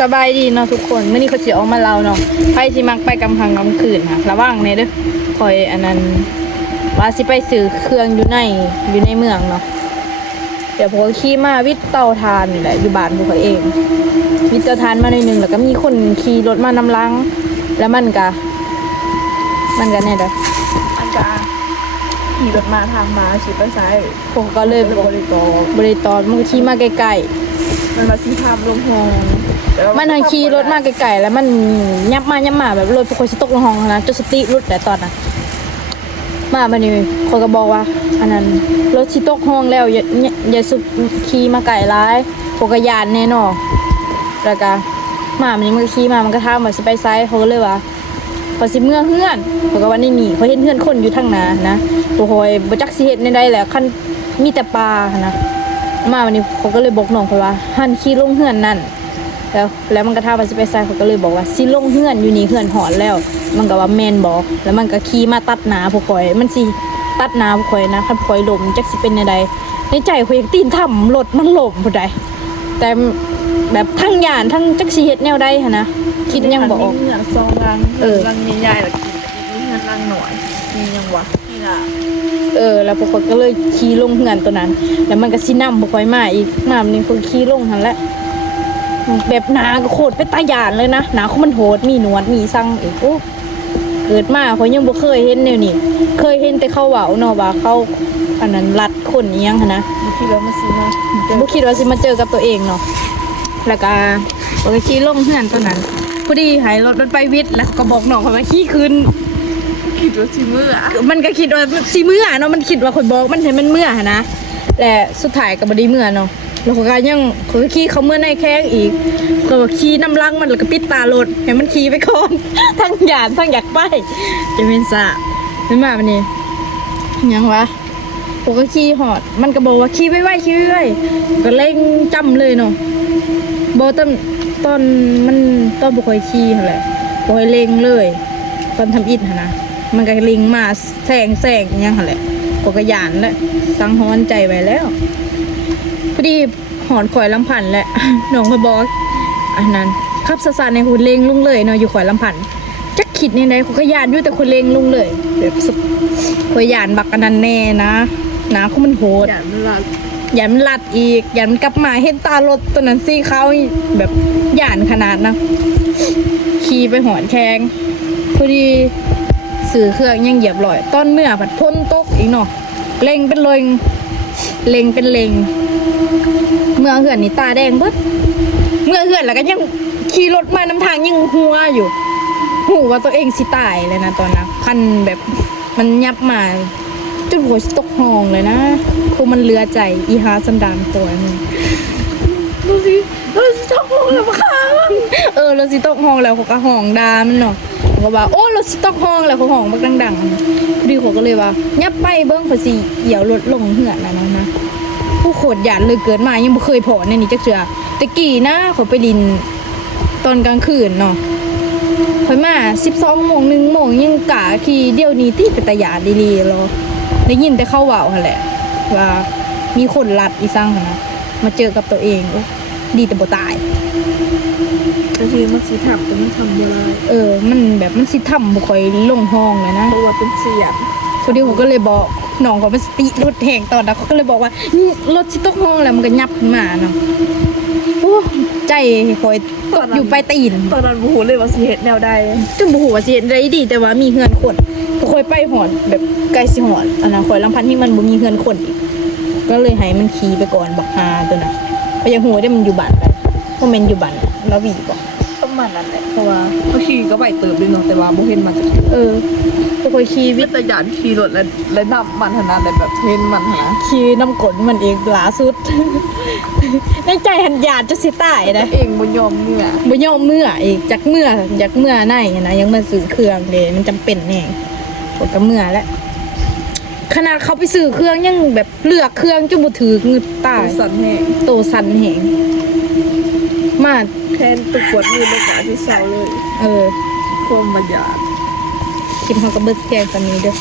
สบายดีเนาะทุกคนเมื่อนี้เขาสิออกมาเล่าเนาะใครสิมักไปกำพังกำคืนค่ะระวังในเด้อคอยอันนั้นว่าสิไปซื้อเครื่องอยู่ในเมืองเนาะเดี๋ยวพวกขี่มาวิทย์เตาทานนี่แหละอยู่บ้านพวกเขาเองวิทย์เตาทานมาหน่อยนึงแล้วก็มีคนขี่รถมานำล้างแล้วมันก็แน่เด้อมันก็ขี่รถมาทางมาชิดไปซ้ายผมก็เลยบริตอนมันก็ขี่มาใกล้ๆมันมาซีทามลงห้องมันทางขี่รถมาไกลๆแล้วมันยับมาแบบรถพวกคนสิตกลงห้องนะจนสติรุดแต่ตอนน่ะมาบัดนี้คนก็บอกว่าอันนั้นรถสิตกห้องแล้วอย่าสุดขี่มาไกลร้ายพวกก็ยานแน่นอนแล้วก็มาบัดนี้มันก็ขี่มามันก็ถามว่าสิไปไสเขาก็เลยว่าพอสิเมื่อเฮือนเขาก็ว่านี่เขาเห็นเฮือนคนอยู่ทางหน้านะตัวหอยบ่จักสิเฮ็ดในใดแหละคันมีแต่ปลานะมาวันนี้เขาก็เลยบอกน้องเขาว่าหันขี่ลงเฮือนนั่นแล้วมันก็ท่าว่าสิไปไสเขาก็เลยบอกว่าสิลงเฮือนอยู่นี่เฮือนหอนแล้วมันก็ว่าแม่นบอกแล้วมันก็ขี่มาตัดหน้าผู้ข่อยมันสิตัดหน้าผู้ข่อยนะคันข่อยล้มจักสิเป็นใดในใจข่อยอยากตีนถ้ำรถมันล้มผู้ใดแต่แบบทั้งย่านทั้งจักสิเฮ็ดแนวใดหั่นนะคิดยังบ่ออกเนี่ยซองรังรังใหญ่ๆแล้วกินเงินรังหน่อยมียังวะนี่ล่ะแล้วพวกเขาก็เลยขี่ลงเฮือนตัวนั้นแล้วมันก็สินำผู้ข่อยมาอีกมามันนี่คนขี่ลงหั่นแหละแบบหนาก็โคตรเป็นตาหยานเลยนะหนาเขามันโหดมีหนวดมีซังอีกโอ้เกิดมาเขายังบ่เคยเห็นแนวนี้เคยเห็นแต่เขาเว้าเนาะว่าเขาอันนั้นรัดคนอีหยังหั่นนะบ่คิดว่ามันสิมาเจอกับตัวเองเนาะแล้วก็ขี่ลงเฮือนตัวนั้นพอดีหายรถมันไปวิทย์แล้วก็บอกน้องเขาว่าขี่ขึ้นคิดว่าสิมื้อมันก็คิดว่าสิมื้อเนาะมันคิดว่าคนบอกมันให้มันมื้อหั่นนะและสุดท้ายก็บ่ได้มื้อเนาะแล้วเขาก็ยังเขาขี่เขาเมื่อในแข้งอีกเขาขี่น้ำลังมันแล้วก็ปิดตารถให้มันขี่ไปก่อนทั้งหยาดทั้งอยากไปจะเป็นสะไม่มาวันนี้ยังวะเขาก็ขี่หอดมันก็บอกว่าขี่ไว้ก็เร่งจำเลยเนาะบอกตอนบุคคลขี่อะไรบุคคลเร่งเลยตอนทำอิฐนะมันก็เร่งมาแซงยังอะไรก็กระยานแล้วสังหรณ์ใจไว้แล้วพอดีหอนข่อยลำพันแหละน้องเขาบอกอันนั้นขับซาในคนเลงลุงเลยเนาะอยู่ข่อยลำพันจักขิดในใดเขาก็ยานอยู่แต่คนเลงลุงเลยแบบข่อยยานบักอันนั้นแน่นะเขามันโหดยานมันลัดอีกยานมันกลับมาเห็นตารถตัวนั้นสิเขาแบบยานขนาดนะขี่ไปหอนแข้งพอดีสื่อเครื่องยังเหยียบลอยต้นเมื่อผัดพ่นตกอีกเนาะเล็งเป็นเล็งเมื่อเหือนนี่ตาแดงเบิดเมื่อเหือนแล้วก็ยังขี่รถมาน้ำทางยังหัวอยู่หูว่าตัวเองสิตายเลยนะตอนนั้นคันแบบมันยับมาจนหัวตกห้องเลยนะคือมันเลือใจอีหาสันดานตัวนึงดูสิตกห้องแล้วค่ะเราสิตกห้องแล้วเขาก็ห้องดามันเนาะเขาว่าโอ้เราสิตกห้องแล้วเขาห้องบักดังๆดีเขาก็เลยว่ายับไปเบิ้งเขาสิเหี่ยวรถลงเหือนนะน้องนะผู้โคตรหยาดเลยเกิดมายังไม่เคยพอในนี้จักเชือตะกี้นะเขาไปลินตอนกลางคืนเนาะคอยมา12 โมง1 โมงยังกะขี่เดี๋ยวนี้ที่เป็นตะหยาดดีๆรอได้ยินแต่เข้าเว้าหั่นแหละว่ามีคนลัดอีสังนะมาเจอกับตัวเองดีแต่บ่ตายบางทีมันสิทำแต่มันทำบ่ได้มันแบบมันสิทำบ่ค่อยลงห้องเลยนะเพราะว่าเป็นเสียงคนที่ผมก็เลยบอกน้องเขาเป็นสติรถแหงตอนนั้นเขาก็เลยบอกว่ารถสิตกห้องแล้วมันก็ยับขึ้นมาเนาะโอ้ใจคอยอยู่ไปตีนตอนนั้นบูเลยว่าสิเฮ็ดแนวใดจนบูว่าสิเฮ็ดได้ดีแต่ว่ามีเฮือนคนคอยไปหอดแบบไกลสิหอดอันนั้นคอยลำพันที่มันบ่มีเฮือนคนอีกก็เลยให้มันขี่ไปก่อนบักฮาตัวน่ะเพราะยังหัวได้มันอยู่บ้านไปเพราะมันอยู่บ้านแล้ววีก่อนต้องมานั่นแหละเพราะว่าเขาขี่ก็ไปเติบเลยเนาะแต่ว่าบ่เห็นมันจะคอยขี่วิทยานขี่รถและนำมันขนาดแบบเห็นมันหาขี่น้ำกลมันเองล่าสุดในใจหันหยาดจะสิตายนะเองบ่ยอมเมื่ออีกจากเมื่อในนะยังมาซื้อเครื่องเลยมันจำเป็นแน่ปวดกับเมื่อแล้วขนาดเขาไปซื้อเครื่องยังแบบเลือกเครื่องจนบ่ถืองึดตายโตสันแหงมาแค่ตุกปวดมือเลยกะที่เศร้าเลยความบัญญัติกินเขาก็เบิดแกงตอนนี้เด้อ